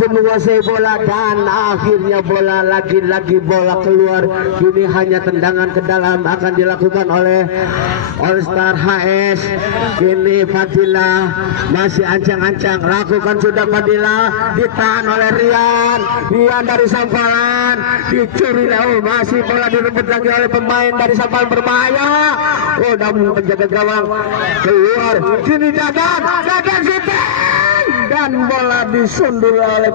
menguasai bola dan akhirnya bola lagi-lagi bola keluar. Kini hanya tendangan ke dalam akan dilakukan oleh All Star HS. Kini Padilla masih ancang-ancang, lakukan sudah Padilla, Padilla, ditahan oleh Rian dari Sampalan, dicuri. Oh, masih bola direbut lagi oleh pemain dari Sampalan berbahaya. Oh, namun penjaga gawang keluar. Kini Dadan shooting dan bola disundul oleh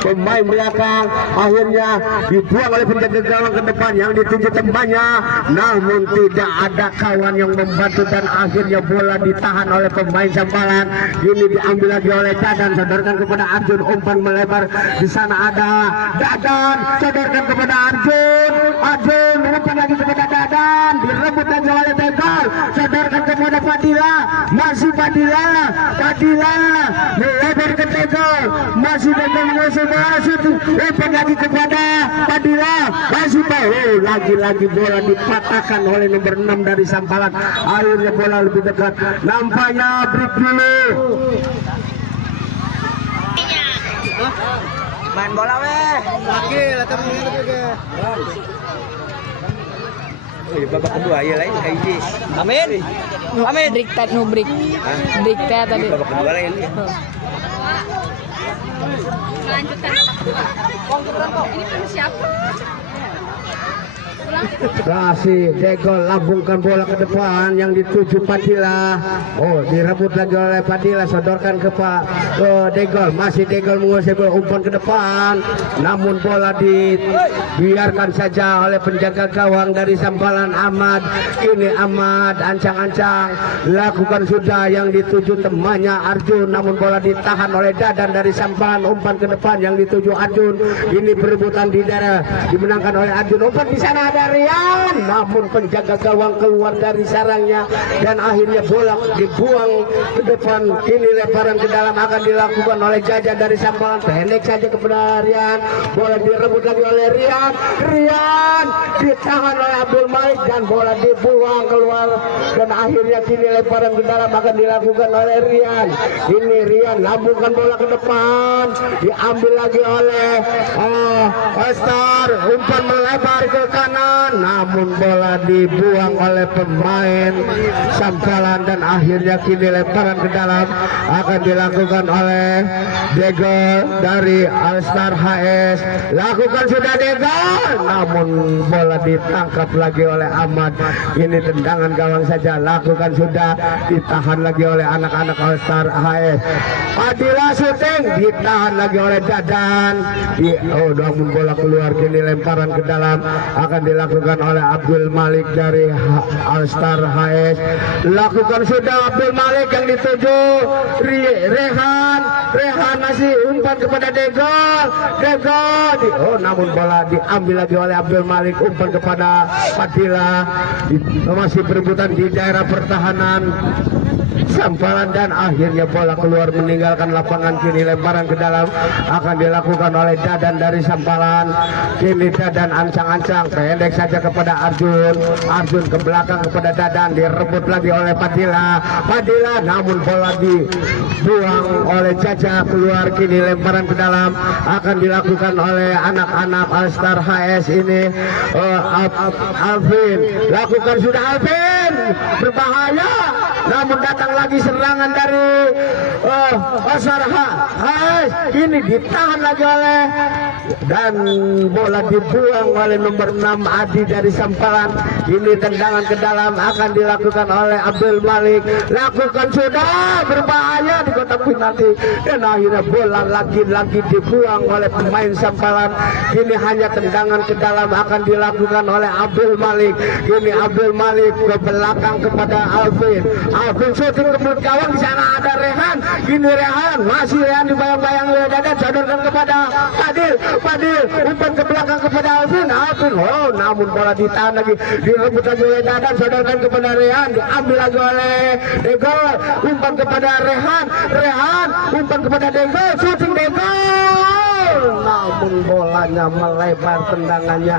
pemain belakang. Akhirnya dibuang oleh penjaga gawang ke depan yang dituju temannya, namun tidak ada kawan yang membantu dan akhirnya bola ditahan oleh pemain Sampalan. Ini diambil lagi oleh Dadan, sodorkan kepada Arjun, umpan melebar. Di sana ada Dadan, sodorkan kepada Arjun, umpan lagi kepada Dadan, direbut lagi oleh Tegol, sodorkan kepada Padilla, masih Padilla melebar ke Tegol, masih Tegol mengusung bola, umpan lagi kepada Padilla, masih lagi-lagi bola dipatahkan oleh nomor 6 dari Sampalan. Akhirnya bola lebih dekat, nampaknya break dulu. Main bola weh. Oke, latihan babak kedua ya lain Aiji. Amin. Break tadi no break. Break tadi. Babak kedua lain. Lanjutkan. Ini pun siapa? Kasih Degol lambungkan bola ke depan yang dituju Padilla. Oh, direbut lagi oleh Padilla, sodorkan ke Degol, masih Degol menguasai bola, umpan ke depan, namun bola dibiarkan saja oleh penjaga gawang dari Sampalan Ahmad. Ini Ahmad ancang-ancang lakukan sudah yang dituju temannya Arjun, namun bola ditahan oleh Dadan dari Sampalan. Umpan ke depan yang dituju Arjun. Ini perebutan di daerah dimenangkan oleh Arjun. Umpan di sana ada Rian, namun penjaga gawang keluar dari sarangnya dan akhirnya bola dibuang ke depan. Ini lemparan ke dalam akan dilakukan oleh Jaja dari Sampalan, pendek saja kepada Rian, bola direbut lagi oleh Rian ditahan oleh Abdul Malik dan bola dibuang keluar dan akhirnya kini lemparan ke dalam akan dilakukan oleh Rian. Ini Rian lambungkan bola ke depan, diambil lagi oleh Star, umpan melebar ke kanan, namun bola dibuang oleh pemain Sampalan dan akhirnya kini lemparan ke dalam akan dilakukan oleh Degol dari Alstar HS. Lakukan sudah Degol, namun bola ditangkap lagi oleh Ahmad. Ini tendangan gawang saja, lakukan sudah, ditahan lagi oleh anak-anak Alstar HS. Padilla syuting, ditahan lagi oleh Dadan. Namun bola keluar, kini lemparan ke dalam akan dilakukan oleh Abdul Malik dari Alstar HS. Lakukan sudah Abdul Malik yang dituju Rehan masih umpan kepada Degol. Namun bola diambil lagi oleh Abdul Malik, umpan kepada Padilla. Masih berebutan di daerah pertahanan Sampalan dan akhirnya bola keluar meninggalkan lapangan. Kini lemparan ke dalam akan dilakukan oleh Dadan dari Sampalan. Kini Dadan ancang-ancang, pendek saja kepada Arjun ke belakang kepada Dadan, direbut lagi oleh Padilla, namun bola dibuang oleh Jaja keluar. Kini lemparan ke dalam akan dilakukan oleh anak-anak Alstar HS. Ini Alvin, lakukan sudah Alvin, berbahaya, namun datang lagi serangan dari Alstar HS. Ini ditahan lagi oleh dan bola dibuang oleh nomor 6 Adi dari Sampalan. Ini tendangan ke dalam akan dilakukan oleh Abdul Malik, lakukan sudah, berbahaya di kotak penalti dan akhirnya bola lagi-lagi dibuang oleh pemain Sampalan. Ini hanya tendangan ke dalam akan dilakukan oleh Abdul Malik. Ini Abdul Malik ke belakang kepada Alvin syuting ke mulut gawang. Di sana ada Rehan. Ini Rehan, masih Rehan dibayang-bayang oleh Dadan, sodorkan kepada Padil, umpan ke belakang kepada Alvin. Namun bola ditahan lagi, direbut lagi oleh Dadan, sodorkan kepada Rehan, diambil lagi oleh Degol, umpan kepada Rehan, umpan kepada Degol, syuting Degol, namun bolanya melebar tendangannya.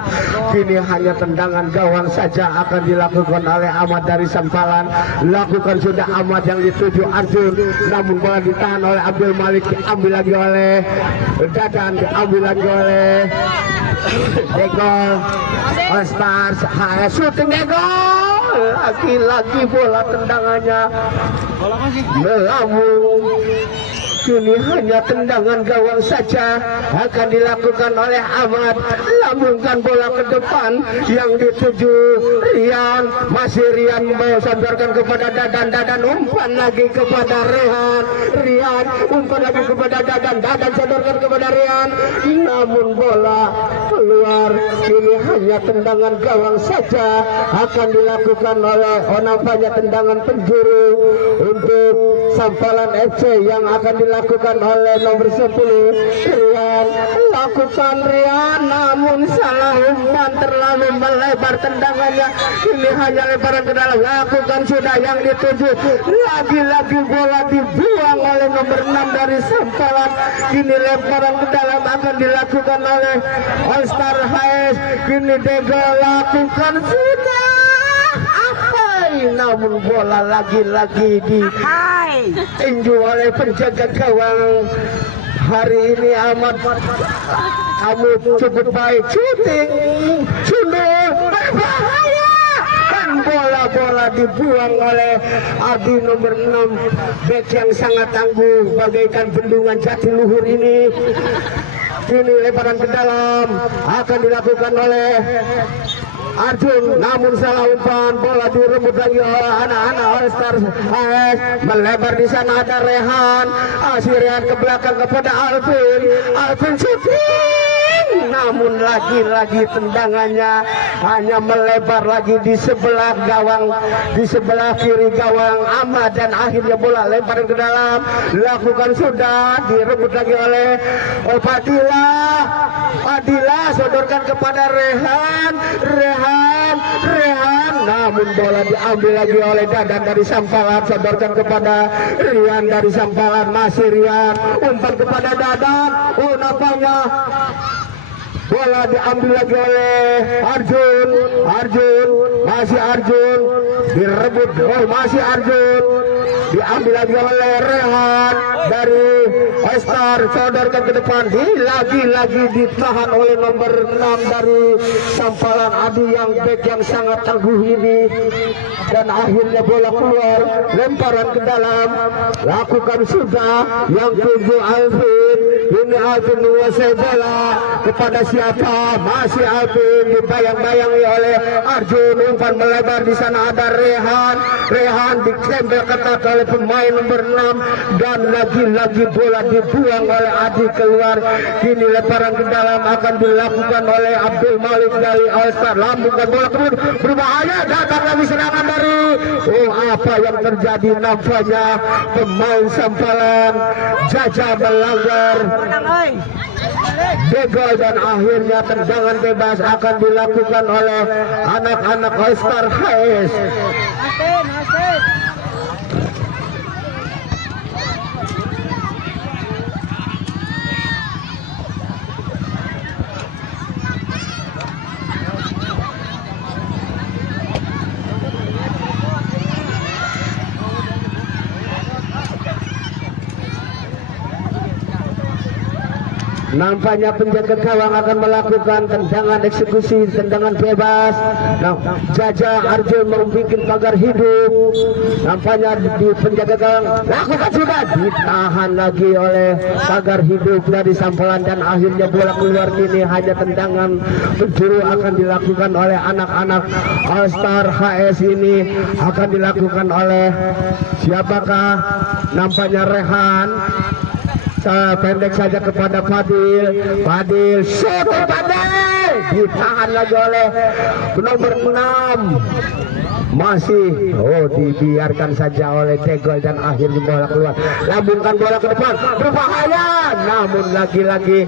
Kini hanya tendangan gawang saja akan dilakukan oleh Ahmad dari Sampalan. Lakukan sudah Ahmad yang dituju Arjun, namun bola ditahan oleh Abdul Malik, diambil lagi oleh Dadan, diambil lagi oleh Degol. Alstar HS syuting Degol, lagi-lagi bola tendangannya melambung. kini hanya tendangan gawang saja akan dilakukan oleh Ahmad. Lambungkan bola ke depan yang dituju Rian, masih Rian membawa kepada Dadan umpan lagi kepada Rian umpan lagi kepada Dadan sodorkan kepada Rian, namun bola keluar. Ini hanya tendangan gawang saja akan dilakukan oleh nampaknya tendangan penjuru untuk Sampalan FC yang akan dilakukan oleh nomor 10 Rian. Lakukan Rian, namun salah umpan, terlalu melebar tendangannya. Ini hanya lebaran ke dalam, lakukan sudah yang dituju. Lagi-lagi bola dibuang oleh nomor 6 dari Sampalan. Kini lebaran ke dalam akan dilakukan oleh All Star HS. Kini Dego lakukan sudah. Namun bola lagi-lagi ditinju oleh penjaga gawang. Hari ini Ahmad kamu cukup baik, shooting sundul berbahaya, dan bola-bola dibuang oleh Adi nomor 6, bek yang sangat tangguh bagaikan bendungan Jatiluhur ini. Kini lebaran ke dalam akan dilakukan oleh Arjun, namun salah umpan, bola direbut lagi oleh anak-anak All Star HS. Melebar di sana ada Rehan, Rehan ke belakang kepada Alvin shooting, namun lagi-lagi tendangannya hanya melebar lagi di sebelah gawang, di sebelah kiri gawang Ahmad, dan akhirnya bola lempar ke dalam, dilakukan sudah, direbut lagi oleh Padilla sodorkan kepada Rehan, namun bola diambil lagi oleh Dadan dari Sampalan, sodorkan kepada Rian dari Sampalan, masih Rian, umpan kepada Dadan, nampaknya bola diambil lagi oleh Arjun, masih Arjun, direbut, masih Arjun, diambil lagi oleh Rehan dari Star, sodorkan ke depan, lagi-lagi ditahan oleh nomor 6 dari Sampalan Adi yang back yang sangat tangguh ini, dan akhirnya bola keluar, lemparan ke dalam, lakukan sudah yang 7 Alvin. Ini Alvin menguasai bola kepada siapa? Masih Alvin, dibayang-bayangi oleh Arjun, umpan melebar di sana ada Rehan ditempel ketat oleh pemain nomor 6, dan lagi-lagi bola dibuang oleh Adi keluar. Kini lemparan ke dalam akan dilakukan oleh Abdul Malik dari All Star, lambungkan bola kemudian berbahaya, datang lagi serangan dari apa yang terjadi? Nampaknya pemain Sampalan Jaja melanggar Begol, dan akhirnya tendangan bebas akan dilakukan oleh anak-anak All Star HS. Nampaknya penjaga gawang akan melakukan tendangan eksekusi, tendangan bebas. Jaja Arjun membuat pagar hidup. Nampaknya di penjaga gawang lakukan sudah, ditahan lagi oleh pagar hidup dari Sampalan, dan akhirnya bola keluar. Kini hanya tendangan penjuru akan dilakukan oleh anak-anak All Star HS. Ini akan dilakukan oleh siapakah? Nampaknya Rehan. Pendek saja kepada Fadil, shoot Fadil, ditahan lagi oleh nomor 6, masih dibiarkan saja oleh Tegol, dan akhirnya bola keluar, lambungkan bola ke depan, berbahaya, namun lagi-lagi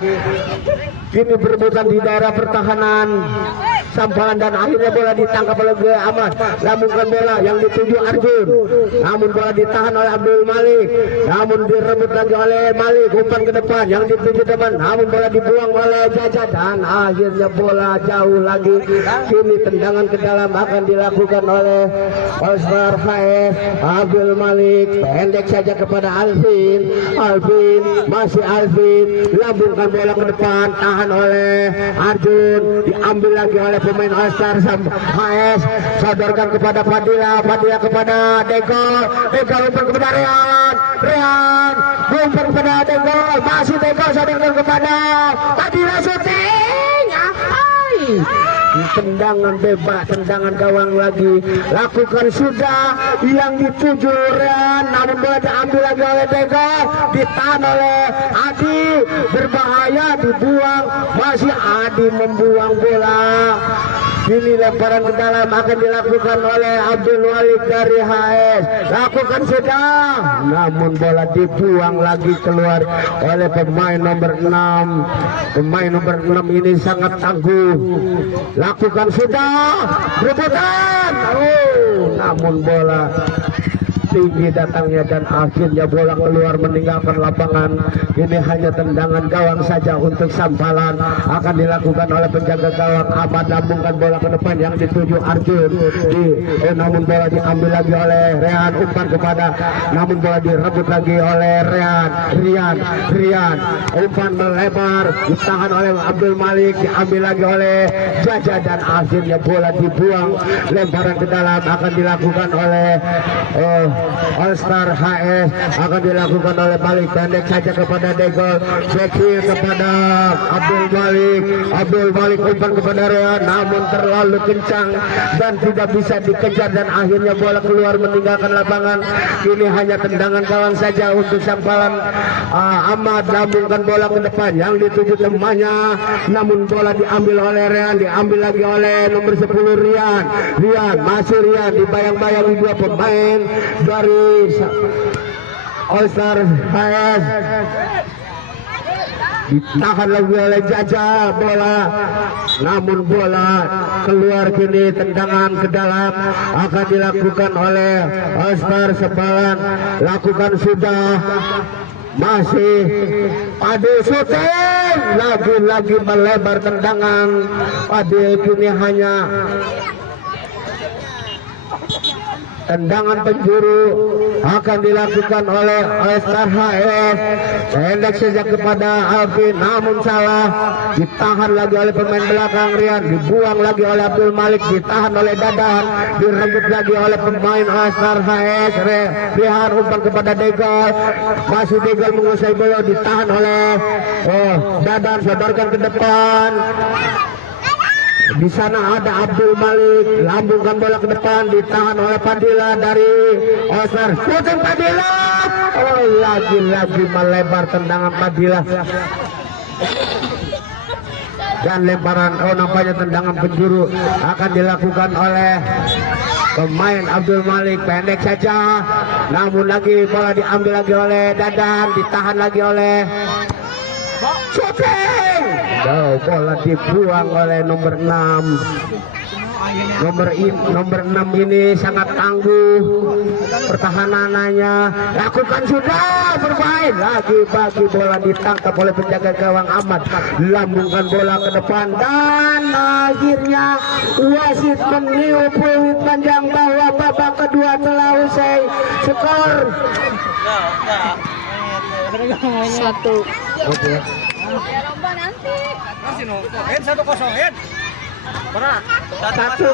kini berebutan di daerah pertahanan Sampalan, dan akhirnya bola ditangkap oleh Ahmad, lambungkan bola yang dituju Arjun, namun bola ditahan oleh Abdul Malik, namun direbut lagi oleh Malik, umpan ke depan yang dituju teman, namun bola dibuang oleh Jaja, dan akhirnya bola jauh lagi. Kini tendangan ke dalam akan dilakukan oleh All Star HS. Abdul Malik pendek saja kepada Alvin, masih Alvin, lambungkan bola ke depan, tahan oleh Arjun, diambil lagi oleh pemain All-Star HS. Sodorkan kepada Fadila kepada Degol umpan kepada Rian umpan kepada Degol, masih Degol sodorkan kepada Fadila syuting. Tendangan bebas, tendangan gawang lagi lakukan sudah yang dituju Rian, namun bola diambil lagi oleh Degol, ditahan oleh Adi, berbahaya, dibuang, masih Adi membuang bola. Ini lemparan ke dalam akan dilakukan oleh Abdul Malik dari HS. Lakukan sudah, namun bola dibuang lagi keluar oleh pemain nomor 6. Pemain nomor 6 ini sangat tangguh. Lakukan sudah, rebutan. Namun bola tinggi datangnya dan akhirnya bola keluar meninggalkan lapangan. Ini hanya tendangan gawang saja untuk Sampalan. Akan dilakukan oleh penjaga gawang Ahmad, lambungkan bola ke depan yang dituju Arjun. Namun bola diambil lagi oleh Rian, umpan kepada, namun bola direbut lagi oleh Rian umpan melebar, ditahan oleh Abdul Malik, diambil lagi oleh Jaja dan akhirnya bola dibuang. Lemparan ke dalam akan dilakukan oleh All-Star HS, akan dilakukan oleh Malik, pendek saja kepada Degol, sekir kepada Abdul Malik umpan kepada Rian, namun terlalu kencang dan tidak bisa dikejar dan akhirnya bola keluar meninggalkan lapangan. Ini hanya tendangan gawang saja untuk Sampalan. Ahmad lambungkan bola ke depan yang dituju temannya, namun bola diambil oleh Rian, diambil lagi oleh nomor 10 Rian, masih Rian, dibayang-bayang dua pemain dari All-Star HS, ditahan lagi oleh Jaja bola, namun bola keluar. Kini tendangan ke dalam akan dilakukan oleh All-Star Sampalan. Lakukan sudah, masih Adil syuting, lagi-lagi melebar tendangan. Adil kini hanya tendangan penjuru akan dilakukan oleh All-Star HS. Pendek saja kepada Alvin, namun salah, ditahan lagi oleh pemain belakang Rian, dibuang lagi oleh Abdul Malik, ditahan oleh Dadan, direbut lagi oleh pemain All-Star HS. Rian umpan kepada Degol, masih Degol menguasai bola, ditahan oleh Dadan, sodorkan ke depan. Di sana ada Abdul Malik, lambungkan bola ke depan, ditahan oleh Fadila dari All-Star. Shooting Fadila, lagi-lagi melebar tendangan Fadila. Dan lemparan, nampaknya tendangan penjuru akan dilakukan oleh pemain Abdul Malik, pendek saja, namun lagi bola diambil lagi oleh Dadan, ditahan lagi oleh shooting. Bola dibuang oleh nomor 6. Nomor 6 ini sangat tangguh pertahanannya. Lakukan sudah, bermain lagi, bagi bola ditangkap oleh penjaga gawang Ahmad, lambungkan bola ke depan dan akhirnya wasit meniup peluit panjang bahwa babak kedua telah usai. Skor 1. Oke. Masih nongkrong. 1-0. 1-0